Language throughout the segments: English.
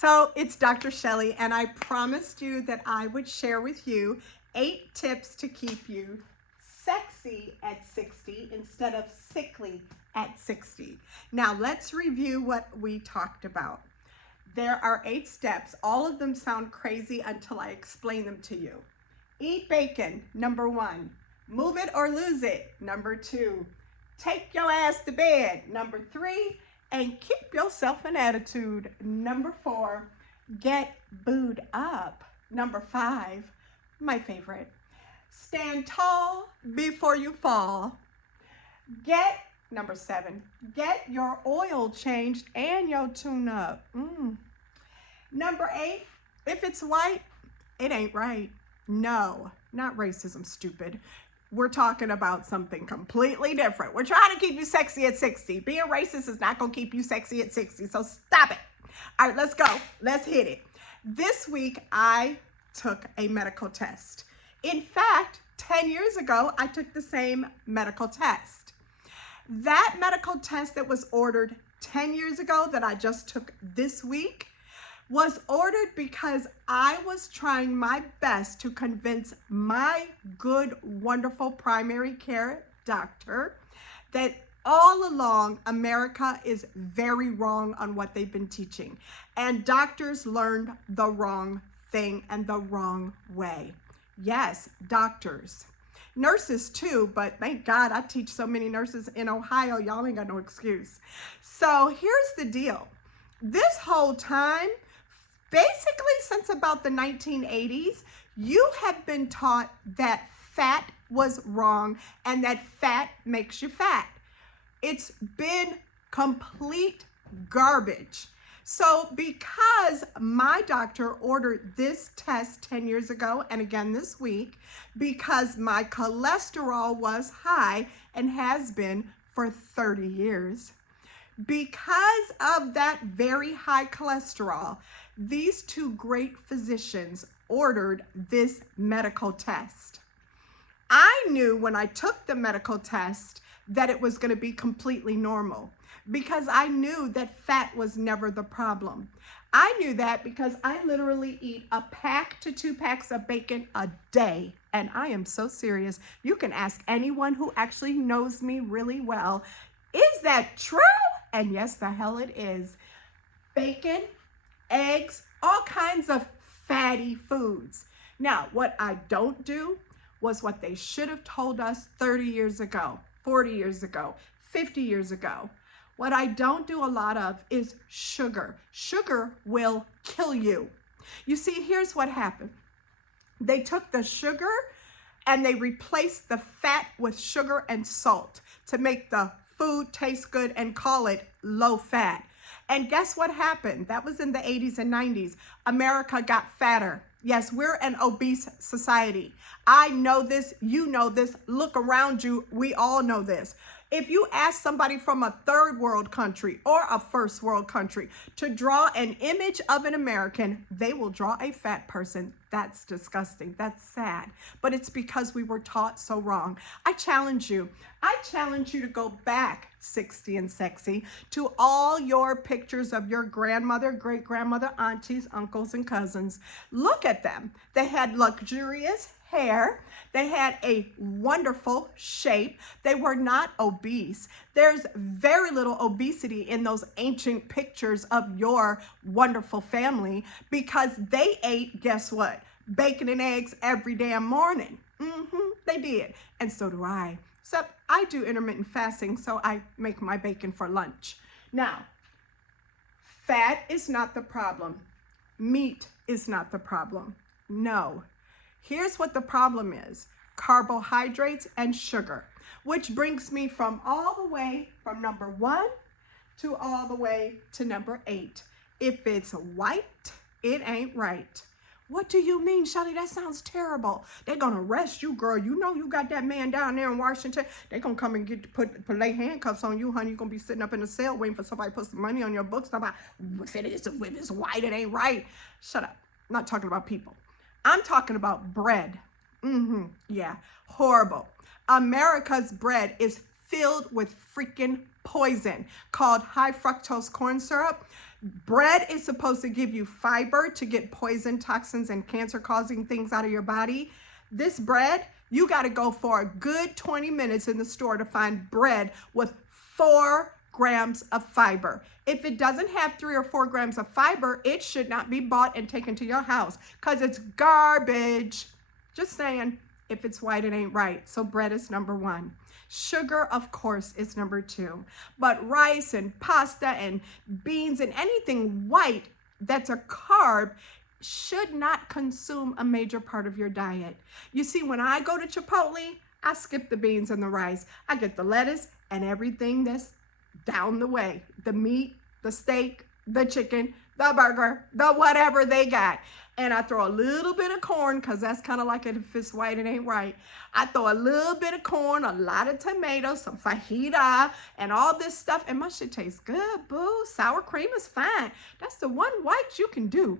So it's Dr. Shelley, and I promised you that I would share with you 8 tips to keep you sexy at 60 instead of sickly at 60. Now let's review what we talked about. There are 8 steps. All of them sound crazy until I explain them to you. Eat bacon, number 1. Move it or lose it, number 2. Take your ass to bed, number 3. And keep yourself an attitude, number 4. Get booed up, number 5. My favorite. Stand tall before you fall. Number 7. Get your oil changed and your tune up. Number 8. If it's white, it ain't right. No, not racism, stupid. We're talking about something completely different. We're trying to keep you sexy at 60. Being racist is not going to keep you sexy at 60, so stop it. All right, let's go. Let's hit it. This week, I took a medical test. In fact, 10 years ago, I took the same medical test. That medical test that was ordered 10 years ago that I just took this week was ordered because I was trying my best to convince my good, wonderful primary care doctor that all along America is very wrong on what they've been teaching. And doctors learned the wrong thing and the wrong way. Yes, doctors. Nurses too, but thank God I teach so many nurses in Ohio, y'all ain't got no excuse. So here's the deal. This whole time, basically since about the 1980s, you have been taught that fat was wrong and that fat makes you fat. It's been complete garbage. So because my doctor ordered this test 10 years ago and again this week, because my cholesterol was high and has been for 30 years, because of that very high cholesterol, these 2 great physicians ordered this medical test. I knew when I took the medical test that it was going to be completely normal because I knew that fat was never the problem. I knew that because I literally eat a pack to 2 packs of bacon a day. And I am so serious. You can ask anyone who actually knows me really well. Is that true? And yes, the hell it is. Bacon, eggs, all kinds of fatty foods. Now, what I don't do was what they should have told us 30 years ago, 40 years ago, 50 years ago. What I don't do a lot of is sugar. Sugar will kill you. You see, here's what happened. They took the sugar and they replaced the fat with sugar and salt to make the food taste good and call it low fat. And guess what happened? That was in the 80s and 90s. America got fatter. Yes, we're an obese society. I know this, you know this, look around you, we all know this. If you ask somebody from a third world country or a first world country to draw an image of an American, they will draw a fat person. That's disgusting. That's sad. But it's because we were taught so wrong. I challenge you to go back 60 and sexy to all your pictures of your grandmother, great-grandmother, aunties, uncles, and cousins. Look at them. They had luxurious hair. They had a wonderful shape. They were not obese. There's very little obesity in those ancient pictures of your wonderful family because they ate, guess what? Bacon and eggs every damn morning. They did. And so do I. Except I do intermittent fasting, so I make my bacon for lunch. Now, fat is not the problem. Meat is not the problem. No. Here's what the problem is: carbohydrates and sugar, which brings me from all the way from number 1 to all the way to number 8. If it's white, it ain't right. What do you mean, Shelley? That sounds terrible. They're going to arrest you, girl. You know you got that man down there in Washington. They're going to come and lay handcuffs on you, honey. You're going to be sitting up in the cell waiting for somebody to put some money on your books. About if it's white, it ain't right. Shut up. I'm not talking about people. I'm talking about bread. Yeah, horrible. America's bread is filled with freaking poison called high fructose corn syrup. Bread is supposed to give you fiber to get poison, toxins, and cancer-causing things out of your body. This bread, you got to go for a good 20 minutes in the store to find bread with 4 grams of fiber. If it doesn't have 3 or 4 grams of fiber, it should not be bought and taken to your house because it's garbage. Just saying, if it's white, it ain't right. So bread is number 1. Sugar, of course, is number 2. But rice and pasta and beans and anything white that's a carb should not consume a major part of your diet. You see, when I go to Chipotle, I skip the beans and the rice. I get the lettuce and everything that's down the way. The meat, the steak, the chicken, the burger, the whatever they got. And I throw a little bit of corn, because that's kind of like it, if it's white, it ain't right. I throw a little bit of corn, a lot of tomatoes, some fajita, and all this stuff. And my shit tastes good, boo. Sour cream is fine. That's the one white you can do.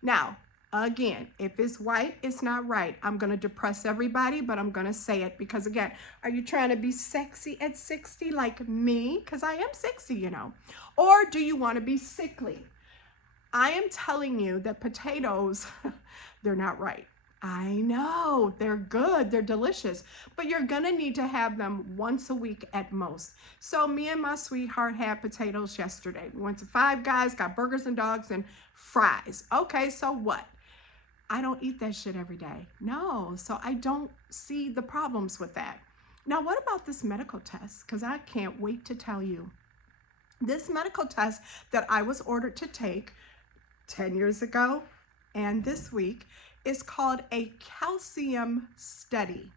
Now, again, if it's white, it's not right. I'm going to depress everybody, but I'm going to say it because, again, are you trying to be sexy at 60 like me? Because I am 60, you know. Or do you want to be sickly? I am telling you that potatoes, they're not right. I know, they're good, they're delicious, but you're gonna need to have them once a week at most. So me and my sweetheart had potatoes yesterday. We went to Five Guys, got burgers and dogs and fries. Okay, so what? I don't eat that shit every day. No, so I don't see the problems with that. Now, what about this medical test? Because I can't wait to tell you. This medical test that I was ordered to take 10 years ago and this week is called a calcium study.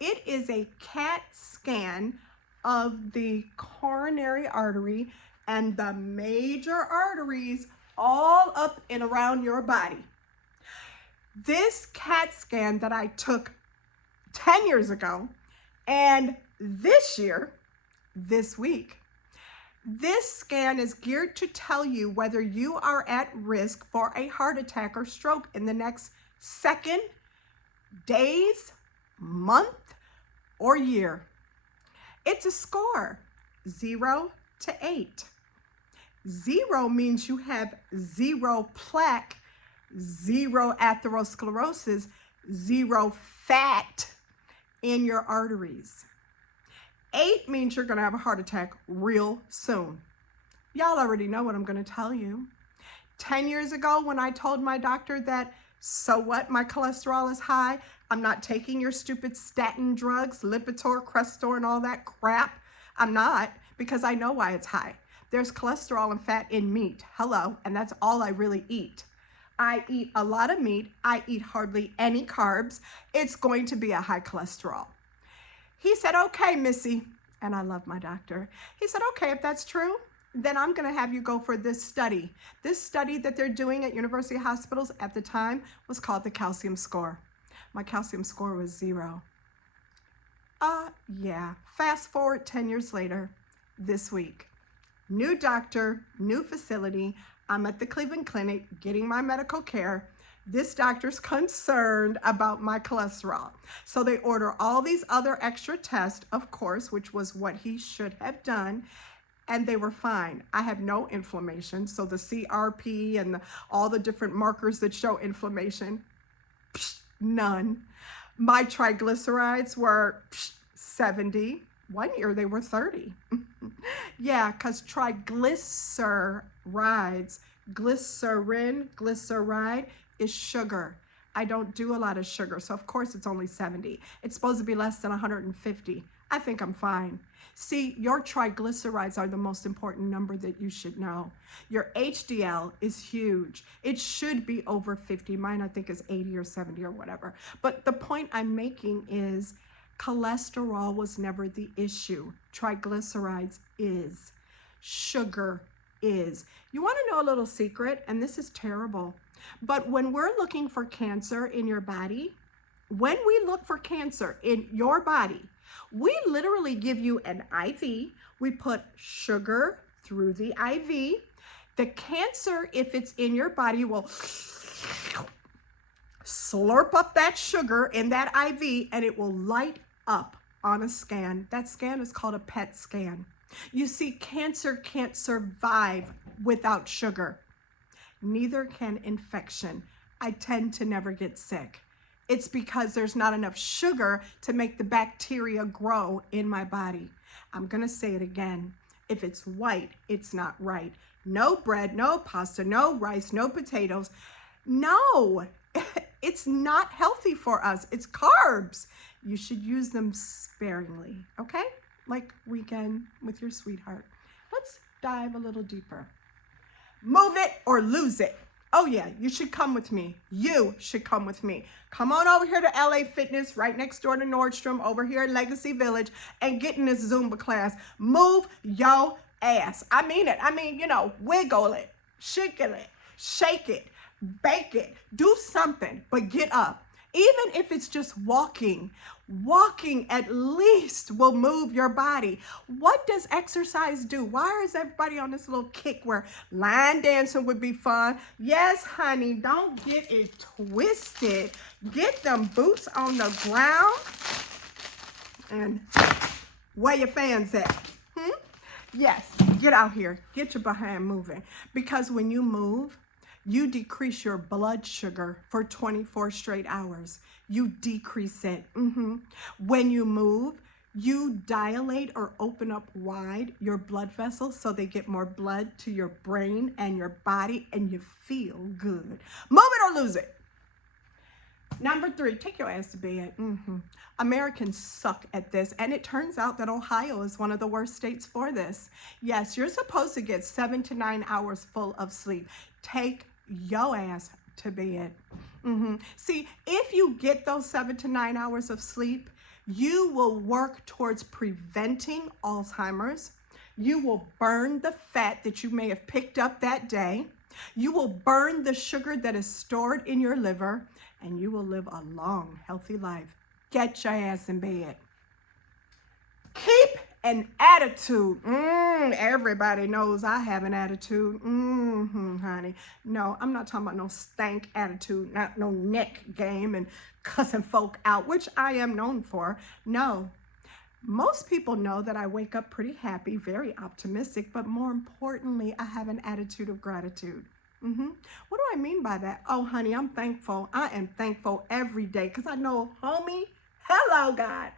It is a CAT scan of the coronary artery and the major arteries all up and around your body. This CAT scan that I took 10 years ago and this year, this week, this scan is geared to tell you whether you are at risk for a heart attack or stroke in the next second, days, month, or year. It's a score, 0 to 8. 0 means you have 0 plaque, 0 atherosclerosis, 0 fat in your arteries. 8 means you're going to have a heart attack real soon. Y'all already know what I'm going to tell you. 10 years ago, when I told my doctor that, so what, my cholesterol is high, I'm not taking your stupid statin drugs, Lipitor, Crestor, and all that crap. I'm not, because I know why it's high. There's cholesterol and fat in meat. Hello, and that's all I really eat. I eat a lot of meat. I eat hardly any carbs. It's going to be a high cholesterol. He said, okay, Missy, and I love my doctor. He said, okay, if that's true, then I'm going to have you go for this study. This study that they're doing at university hospitals at the time was called the calcium score. My calcium score was 0. Yeah. Fast forward 10 years later, this week. New doctor, new facility. I'm at the Cleveland Clinic getting my medical care. This doctor's concerned about my cholesterol. So they order all these other extra tests, of course, which was what he should have done, and they were fine. I have no inflammation, so the CRP and all the different markers that show inflammation, none. My triglycerides were 70. One year they were 30. Yeah, because triglycerides, glyceride, is sugar. I don't do a lot of sugar, so of course it's only 70. It's supposed to be less than 150. I think I'm fine. See, your triglycerides are the most important number that you should know. Your HDL is huge. It should be over 50. Mine, I think, is 80 or 70 or whatever. But the point I'm making is cholesterol was never the issue. Triglycerides is. Sugar is. You want to know a little secret? And this is terrible. But when we're looking for cancer in your body, when we look for cancer in your body, we literally give you an IV. We put sugar through the IV. The cancer, if it's in your body, will slurp up that sugar in that IV and it will light up on a scan. That scan is called a PET scan. You see, cancer can't survive without sugar. Neither can infection. I tend to never get sick. It's because there's not enough sugar to make the bacteria grow in my body. I'm going to say it again. If it's white, it's not right. No bread, no pasta, no rice, no potatoes. No, it's not healthy for us. It's carbs. You should use them sparingly, okay? Like weekend with your sweetheart. Let's dive a little deeper. Move it or lose it. Oh yeah, you should come with me. You should come with me. Come on over here to LA Fitness, right next door to Nordstrom, over here at Legacy Village, and get in this Zumba class. Move your ass. I mean it. I mean, wiggle it, shake it, bake it. Do something, but get up. Even if it's just walking at least will move your body. What does exercise do? Why is everybody on this little kick where line dancing would be fun? Yes, honey, don't get it twisted. Get them boots on the ground and where your fans at? Yes, get out here. Get your behind moving. Because when you move, you decrease your blood sugar for 24 straight hours. You decrease it. When you move, you dilate or open up wide your blood vessels so they get more blood to your brain and your body, and you feel good. Move it or lose it. Number 3, take your ass to bed. Americans suck at this, and it turns out that Ohio is one of the worst states for this. Yes, you're supposed to get 7 to 9 hours full of sleep. Take your ass to bed. See, if you get those 7 to 9 hours of sleep, you will work towards preventing Alzheimer's. You will burn the fat that you may have picked up that day. You will burn the sugar that is stored in your liver, and you will live a long, healthy life. Get your ass in bed. Keep an attitude. Everybody knows I have an attitude. Honey. No, I'm not talking about no stank attitude, not no neck game and cussing folk out, which I am known for. No. Most people know that I wake up pretty happy, very optimistic, but more importantly, I have an attitude of gratitude. What do I mean by that? Oh, honey, I'm thankful. I am thankful every day because I know, homie, hello, God,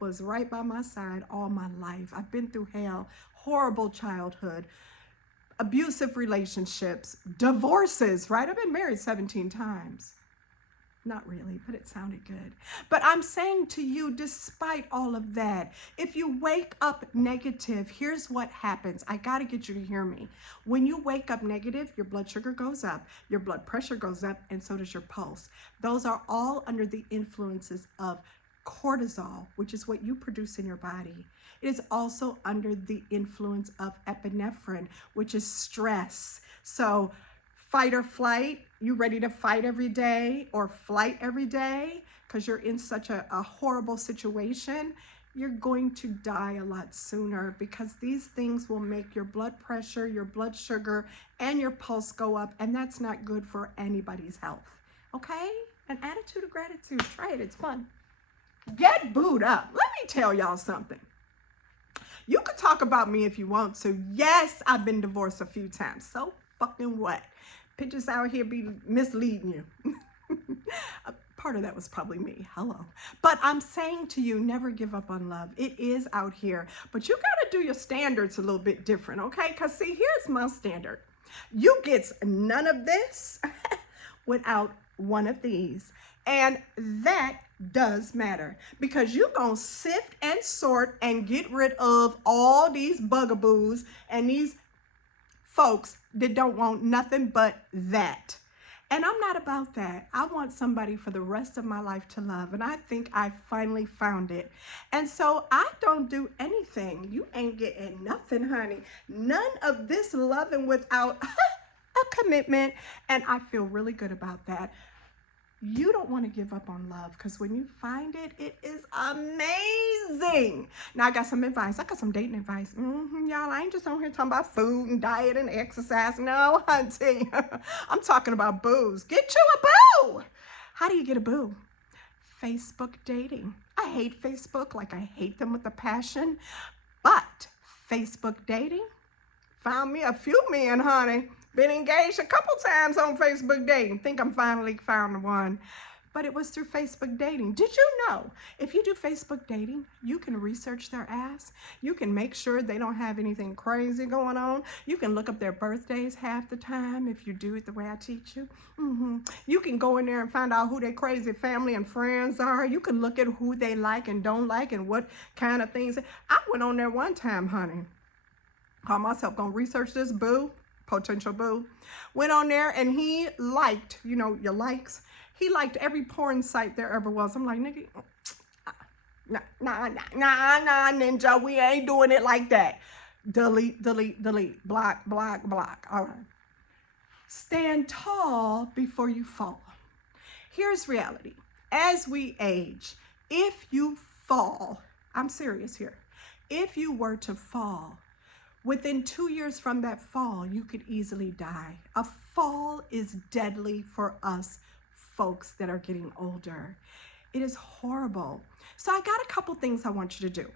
was right by my side all my life. I've been through hell, horrible childhood, abusive relationships, divorces, right? I've been married 17 times. Not really, but it sounded good. But I'm saying to you, despite all of that, if you wake up negative, here's what happens. I got to get you to hear me. When you wake up negative, your blood sugar goes up, your blood pressure goes up, and so does your pulse. Those are all under the influences of cortisol, which is what you produce in your body. It is also under the influence of epinephrine, which is stress. So fight or flight, you ready to fight every day or flight every day because you're in such a horrible situation, you're going to die a lot sooner because these things will make your blood pressure, your blood sugar, and your pulse go up, and that's not good for anybody's health. Okay? An attitude of gratitude. Try it. It's fun. Get booed up. Let me tell y'all something. You could talk about me if you want to. Yes, I've been divorced a few times. So fucking what? Pictures out here be misleading you. Part of that was probably me. Hello. But I'm saying to you, never give up on love. It is out here. But you got to do your standards a little bit different, okay? Because see, here's my standard. You get none of this without one of these. And that does matter because you're going to sift and sort and get rid of all these bugaboos and these folks that don't want nothing but that. And I'm not about that. I want somebody for the rest of my life to love. And I think I finally found it. And so I don't do anything. You ain't getting nothing, honey. None of this loving without a commitment. And I feel really good about that. You don't want to give up on love because when you find it, it is amazing. Now, I got some advice. I got some dating advice. Y'all, I ain't just on here talking about food and diet and exercise. No, hunty. I'm talking about boos. Get you a boo. How do you get a boo? Facebook dating. I hate Facebook like I hate them with a passion. But Facebook dating. Found me a few men, honey. Been engaged a couple times on Facebook dating. Think I'm finally found one. But it was through Facebook dating. Did you know if you do Facebook dating, you can research their ass? You can make sure they don't have anything crazy going on. You can look up their birthdays half the time if you do it the way I teach you. You can go in there and find out who their crazy family and friends are. You can look at who they like and don't like and what kind of things. I went on there one time, honey. Called myself gonna research this boo, potential boo. Went on there and he liked, you know, your likes. He liked every porn site there ever was. I'm like, nigga, nah, ninja, we ain't doing it like that. Delete, block. All right. Stand tall before you fall. Here's reality. As we age, if you fall, I'm serious here, if you were to fall, within 2 years from that fall, you could easily die. A fall is deadly for us folks that are getting older. It is horrible. So I got a couple things I want you to do.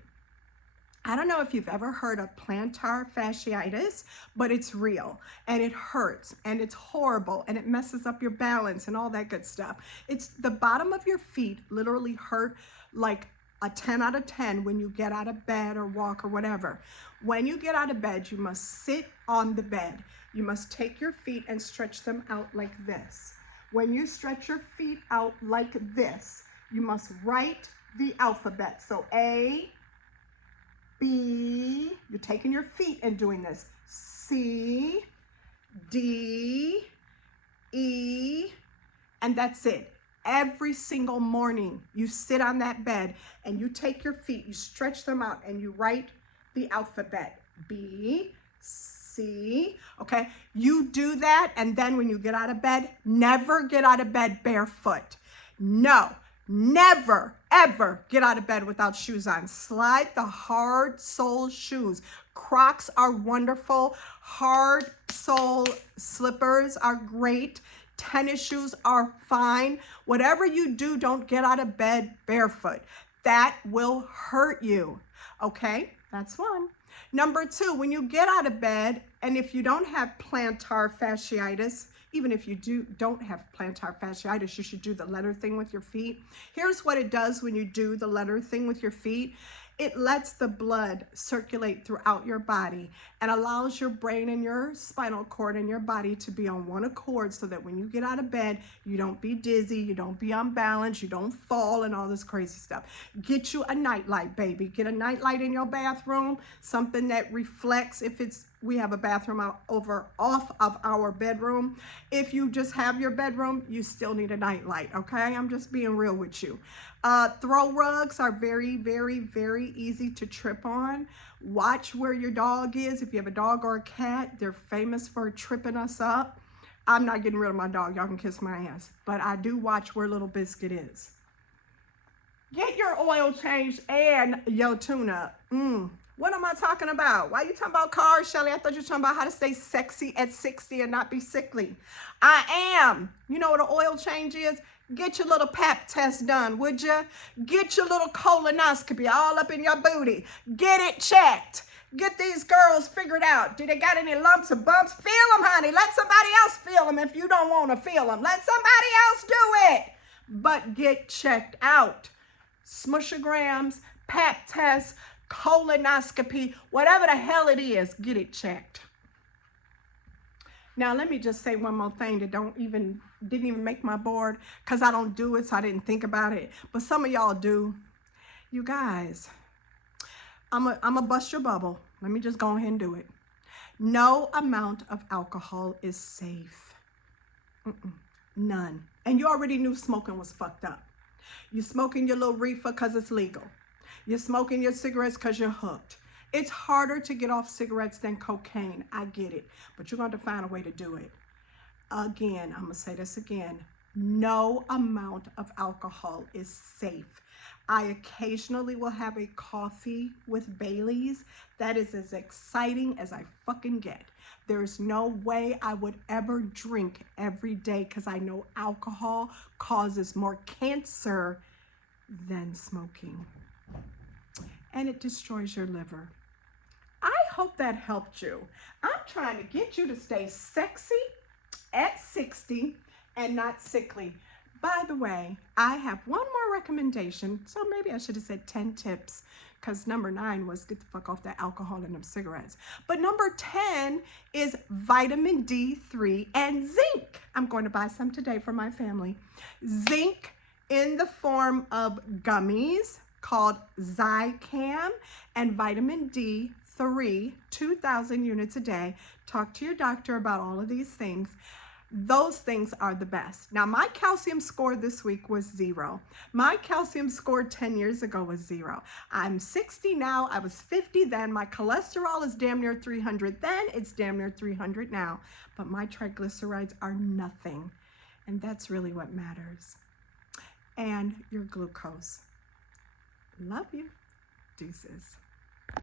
I don't know if you've ever heard of plantar fasciitis, but it's real and it hurts and it's horrible and it messes up your balance and all that good stuff. It's the bottom of your feet literally hurt like a 10 out of 10 when you get out of bed or walk or whatever. When you get out of bed, you must sit on the bed. You must take your feet and stretch them out like this. When you stretch your feet out like this, you must write the alphabet. So A, B, you're taking your feet and doing this. C, D, E, and that's it. Every single morning, you sit on that bed and you take your feet, you stretch them out and you write the alphabet. B, C, okay? You do that, and then when you get out of bed, never get out of bed barefoot. No, never, ever get out of bed without shoes on. Slide the hard sole shoes. Crocs are wonderful. Hard sole slippers are great. Tennis shoes are fine. Whatever you do, don't get out of bed barefoot. That will hurt you, okay? That's one. Number two, when you get out of bed, and if you don't have plantar fasciitis, even if you don't have plantar fasciitis, you should do the letter thing with your feet. Here's what it does when you do the letter thing with your feet. It lets the blood circulate throughout your body and allows your brain and your spinal cord and your body to be on one accord so that when you get out of bed, you don't be dizzy, you don't be unbalanced, you don't fall and all this crazy stuff. Get you a nightlight, baby. Get a nightlight in your bathroom, something that reflects if we have a bathroom off of our bedroom. If you just have your bedroom, you still need a nightlight, okay? I'm just being real with you. Throw rugs are very, very, very easy to trip on. Watch where your dog is. If you have a dog or a cat, they're famous for tripping us up. I'm not getting rid of my dog. Y'all can kiss my ass. But I do watch where Little Biscuit is. Get your oil changed and your tune-up. What am I talking about? Why are you talking about cars, Shelly? I thought you were talking about how to stay sexy at 60 and not be sickly. I am. You know what an oil change is? Get your little pap test done, would you? Get your little colonoscopy all up in your booty. Get it checked. Get these girls figured out. Do they got any lumps or bumps? Feel them, honey. Let somebody else feel them if you don't want to feel them. Let somebody else do it. But get checked out. Smushograms, pap tests, colonoscopy, whatever the hell it is, get it checked. Now, let me just say one more thing that didn't even make my board because I don't do it, so I didn't think about it. But some of y'all do. You guys, I'm a bust your bubble. Let me just go ahead and do it. No amount of alcohol is safe. None. And you already knew smoking was fucked up. You're smoking your little reefer because it's legal. You're smoking your cigarettes because you're hooked. It's harder to get off cigarettes than cocaine. I get it. But you're going to find a way to do it. Again, I'm going to say this again. No amount of alcohol is safe. I occasionally will have a coffee with Bailey's. That is as exciting as I fucking get. There's no way I would ever drink every day because I know alcohol causes more cancer than smoking. And it destroys your liver. I hope that helped you. I'm trying to get you to stay sexy at 60 and not sickly. By the way, I have one more recommendation. So maybe I should have said 10 tips, because number 9 was get the fuck off that alcohol and them cigarettes. But number 10 is vitamin D3 and zinc. I'm going to buy some today for my family. Zinc in the form of gummies called Zicam, and vitamin D3, 2,000 units a day. Talk to your doctor about all of these things. Those things are the best. Now, my calcium score this week was 0. My calcium score 10 years ago was 0. I'm 60 now. I was 50 then. My cholesterol is damn near 300 then. It's damn near 300 now. But my triglycerides are nothing. And that's really what matters. And your glucose. Love you. Deuces.